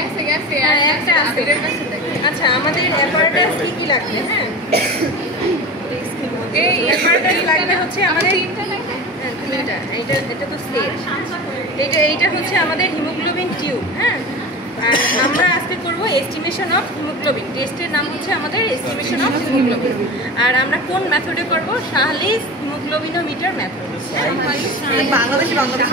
একটা আছে। আচ্ছা, আমাদের অ্যাপারেটাস কি লাগবে? হ্যাঁ, এই অ্যাপারেটাস লাগবে হচ্ছে আমাদের তিনটা। এটা তো সেট। এইটা হচ্ছে আমাদের হিমোগ্লোবিন টিউব। হ্যাঁ, আর আমরা আজকে করব এস্টিমেশন অফ হিমোগ্লোবিন। টেস্টের নাম হচ্ছে আমাদের এস্টিমেশন অফ হিমোগ্লোবিন। আর আমরা কোন মেথডে করব? শাহলিস হিমোগ্লোবিনোমিটার মেথড। বাংলাদেশে আমরা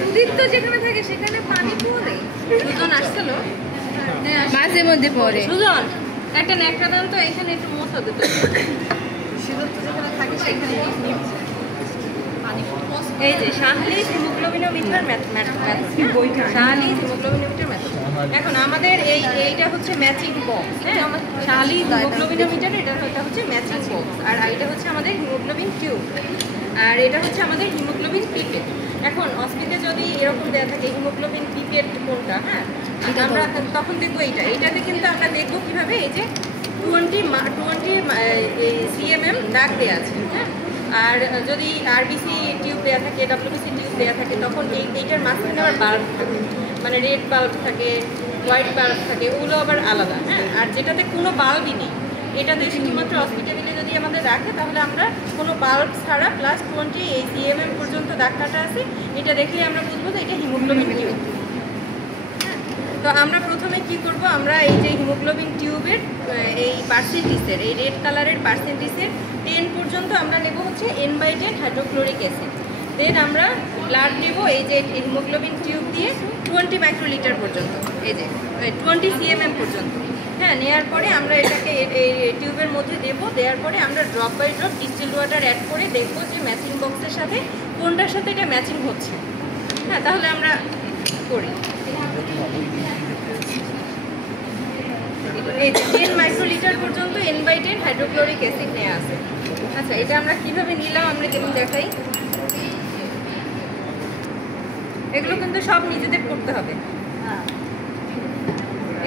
সুদীপ্ত যেখানে থাকে সেখানে পানি পড়ে। সুজন আসছিল মাঝে মধ্যে পড়ে। সুজন একটা ন্যাকড়া দান তো, এখানে একটু মোছা দিতে। সুদীপ্ত যেখানে থাকে সেখানে এই যে শাহলিস হিমোগ্লোবিনোমিটার মেথড। শাহলিস হিমোগ্লোবিনোমিটার মেথড। এখন আমাদের এইটা হচ্ছে ম্যাচিং বক্স। হ্যাঁ, শাহলিস হিমোগ্লোবিনোমিটার এটা হচ্ছে ম্যাচিং বক্স। আর এটা হচ্ছে আমাদের হিমোগ্লোবিন টিউব। আর এটা হচ্ছে আমাদের হিমোগ্লোবিন পিপেট। এখন অস্পিতে যদি এরকম দেওয়া থাকে হিমোগ্লোবিন পিপেট কোনটা, হ্যাঁ, আমরা তখন দেখবো এইটাতে কিন্তু আমরা দেখবো কিভাবে এই যে 20 cmm দাগ দেওয়া আছে। হ্যাঁ, আর যদি আরবিসি টিউব দেওয়া থাকে, ডাব্লিউবিসি টিউব দেওয়া থাকে, তখন এইটার মাঝখানে আবার বাল্ব থাকে, মানে রেড বাল্ব থাকে, হোয়াইট বাল্ব থাকে, ওগুলো আবার আলাদা। হ্যাঁ, আর যেটাতে কোনো বাল্বই নেই, এটাতে শুধুমাত্র হসপিটালে যদি আমাদের রাখে তাহলে আমরা কোনো বাল্ব ছাড়া প্লাস 20 cmm পর্যন্ত দাগ কাটা আছে, এটা দেখলে আমরা বুঝবো যে এটা হিমোগ্লোবিন টিউব। তো আমরা প্রথমে কি করব? আমরা এই যে হিমোগ্লোবিন টিউবের এই পার্সেন্টেজের, এই রেড কালারের পার্সেন্টেজের 10 পর্যন্ত আমরা নেব হচ্ছে N/10 হাইড্রোক্লোরিক অ্যাসিড। দেন আমরা ব্লাড নেব এই যে হিমোগ্লোবিন টিউব দিয়ে 20 মাইক্রোলিটার পর্যন্ত, এই যে 20 cmm পর্যন্ত। হ্যাঁ, নেওয়ার পরে আমরা এটাকে এই টিউবের মধ্যে দেবো। দেওয়ার পরে আমরা drop by drop distil water add করে দেখবো যে ম্যাচিং বক্সের সাথে কোনটার সাথে এটা ম্যাচিং হচ্ছে। হ্যাঁ, তাহলে আমরা করি। এই 10 মাইক্রোলিটার পর্যন্ত N/10 হাইড্রোক্লোরিক অ্যাসিড নেওয়া আছে। আচ্ছা, এটা আমরা কিভাবে নিলাম আমরা যেমন দেখাই। এগুলো কিন্তু সব নিজেদের করতে হবে।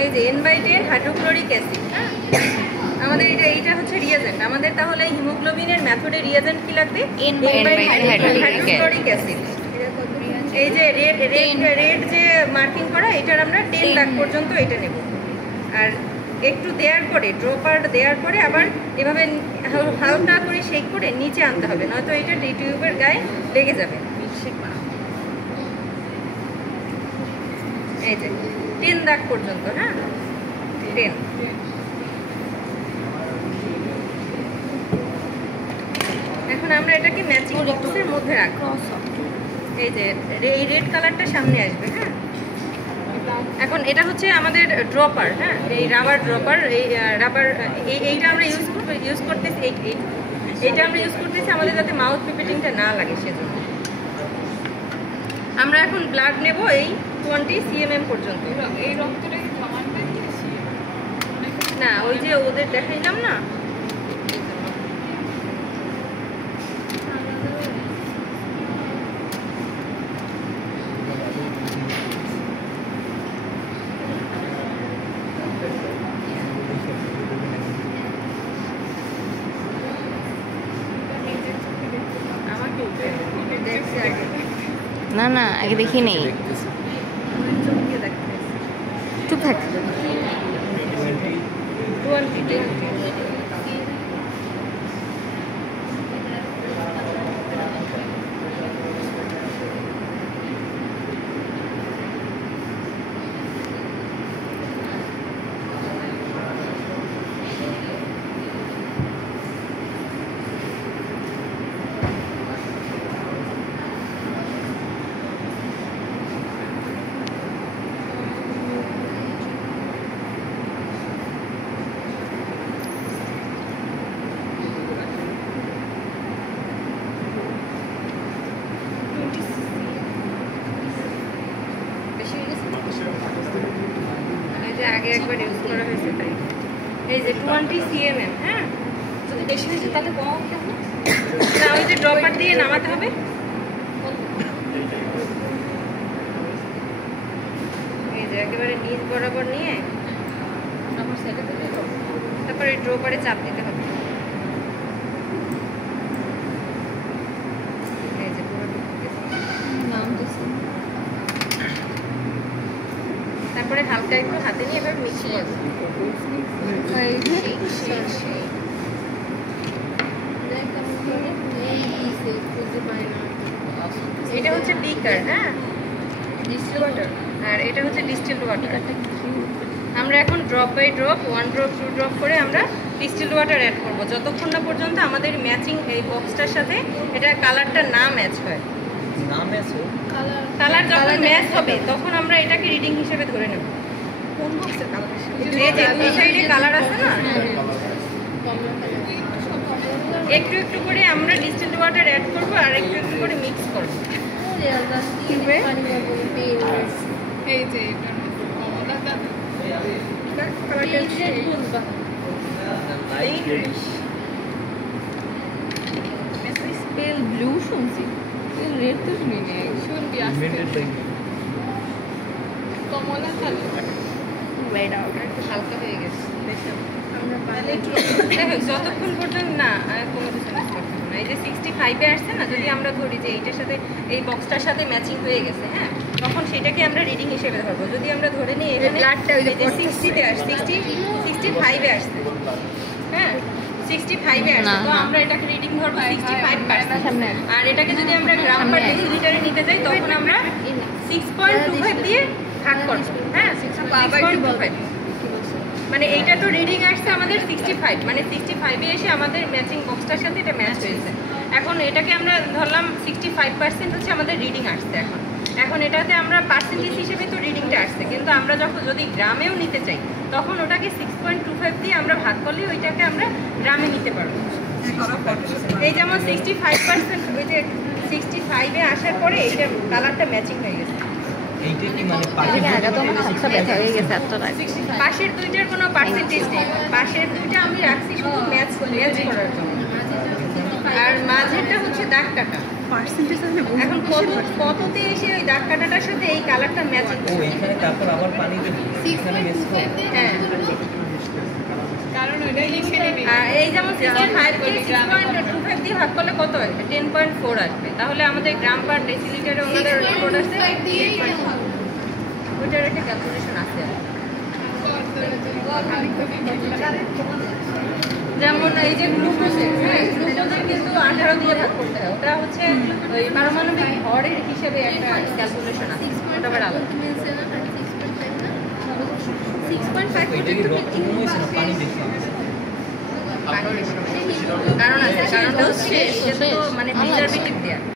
এই যে N/10 হাইড্রোক্লোরিক অ্যাসিড। হ্যাঁ, আমাদের এইটা হচ্ছে রিয়েজেন্ট আমাদের। তাহলে হিমোগ্লোবিনের মেথডে রিয়েজেন্ট কি লাগবে? N/10 hydrochloric acid. এই যে রেড যে মার্কিং করা, এটার আমরা 10 দাগ পর্যন্ত এটা নেব। আর একটু দেওয়ার পরে ড্রপার দেওয়ার পরে আবার এভাবে হালকা করে শেক করে নিচে আনতে হবে, নয়তো এটা টিউবের গায়ে লেগে যাবে। এই যে 10 দাগ পর্যন্ত। হ্যাঁ, 10। এখন আমরা এটাকে ম্যাচিং বক্সের মধ্যে রাখবো। এই যে এই রেড কালারটা সামনে আসবে। হ্যাঁ, এখন এটা হচ্ছে আমাদের ড্রপার। হ্যাঁ, এই রাবার ড্রপার, এই রাবার এইটা আমরা ইউজ করতেছি। এইটা আমরা ইউজ করতেছি আমাদের যাতে মাউথ পিপেটিংটা না লাগে, সেজন্য। আমরা এখন ব্লাড নেব এই 20 cmm পর্যন্ত। এই রক্তটা না, ওই যে ওদের দেখাইলাম না, না না, আগে দেখি নেই, চুপ থাক। আগে একবার ইউজ করা হয়েছে তাই। এই যে 20 cm। হ্যাঁ, যদি বেশি হয়েছে তাহলে কমাও কেমন? না ওই যে ড্রপার দিয়ে নামাতে হবে। এই যে একেবারে নিচ বরাবর নিয়ে তারপরে ড্রপারে চাপ দিতে হবে। এই যে পুরো তারপরে হালকা একটু হাতে নিয়ে এবার মিক্স করবো। এটা হচ্ছে বিকার, হ্যাঁ ডিস্টিল ওয়াটার, আর এটা হচ্ছে ডিস্টিলড ওয়াটার। আমরা এখন drop by drop 1 drop 2 drop করে আমরা ডিস্টিলড ওয়াটার অ্যাড করবো যতক্ষণ না পর্যন্ত আমাদের ম্যাচিং এই বক্সটার সাথে এটা কালারটা না ম্যাচ হয়। কালার যখন ম্যাচ হবে তখন আমরা এটাকে রিডিং হিসেবে ধরে নেব। কোন বক্সের কালার? এই যে দুই সাইডে কালার আছে না, একটু একটু করে আমরা ডিস্টিলড ওয়াটার অ্যাড করবো আর একটু একটু করে মিক্স করবো। এই যে পেল ব্লু শুনছি, রেড তো শুনি নাই, শুনবি আজকে কমলা কালো রেড আউট একটু হালকা হয়ে গেছে। যতক্ষণ পর্যন্ত না কোনো কিছু মিস করতে হবে না। এই যে 65-এ আসছে না, যদি আমরা ধরি যে এইটার সাথে এই বক্সটার সাথে ম্যাচিং হয়ে গেছে, হ্যাঁ তখন সেটাকে আমরা রিডিং হিসেবে ধরবো। যদি আমরা ধরে নিই এখানে ব্লাডটা ওই যে 60-তে আসছে, 65-এ আসছে, হ্যাঁ 65-এ আসছে, তো আমরা এটাকে রিডিং ধরবো 65%। আর এটাকে যদি আমরা গ্রাম পার ডেসিলিটারে নিতে যাই তখন আমরা 6.25 দিয়ে ভাগ করব, হ্যাঁ 6.25। মানে এইটা তো রিডিং আসছে আমাদের 65, মানে 65-এ এসে আমাদের ম্যাচিং বক্সটার সাথে এটা ম্যাচ হয়েছে। এখন এটাকে আমরা ধরলাম 65% হচ্ছে আমাদের রিডিং আসছে। এখন এটাতে আমরা পার্সেন্টেজ হিসেবে তো রিডিংটা আসছে, কিন্তু আমরা যখন যদি গ্রামেও নিতে চাই তখন ওটাকে 6.25 দিয়ে আমরা ভাগ করলে ওইটাকে আমরা গ্রামে নিতে পারবো। এই যেমন 65%, ওই যে 65-এ আসার পরে এইটা কালারটা ম্যাচিং হয়ে গেছে। পাশের দুইটার কোনো পার্সেন্টেজ নেই, পাশের দুইটা আমি রাখছি শুধু ম্যাচ করার জন্য, আর মাঝেরটা হচ্ছে দাগ কাটা পার্সেন্টেজ। এখন কততে এসে ওই দাগ কাটাটার সাথে এই কালারটা ম্যাচ করে এখানে, তারপর আবার পানি দেব এখানে মিক্স করব, হ্যাঁ কারণ ওইটাই লিখে নেবে। আর এই যেমন 65 কে 6.25 দিয়ে ভাগ করলে কত আসবে? 10.4 আসবে। তাহলে আমাদের গ্রাম পার ডেসিলিটারে ওনাদের রিপোর্ট আছে, ওইটার একটা ক্যালকুলেশন আছে। যেমন এই যে গ্লুকোজের, হ্যাঁ গ্লুকোজের কিন্তু 18 দিয়ে ভাগ করতে হয়, ওটা হচ্ছে ওই পারমাণবিক ভরের হিসেবে একটা ক্যালকুলেশন আছে, ওটা আবার আলাদা। 6.5 কারণ আছে, কারণটা হচ্ছে এটা তো মানে প্রিজারভেটিভ দেয়া।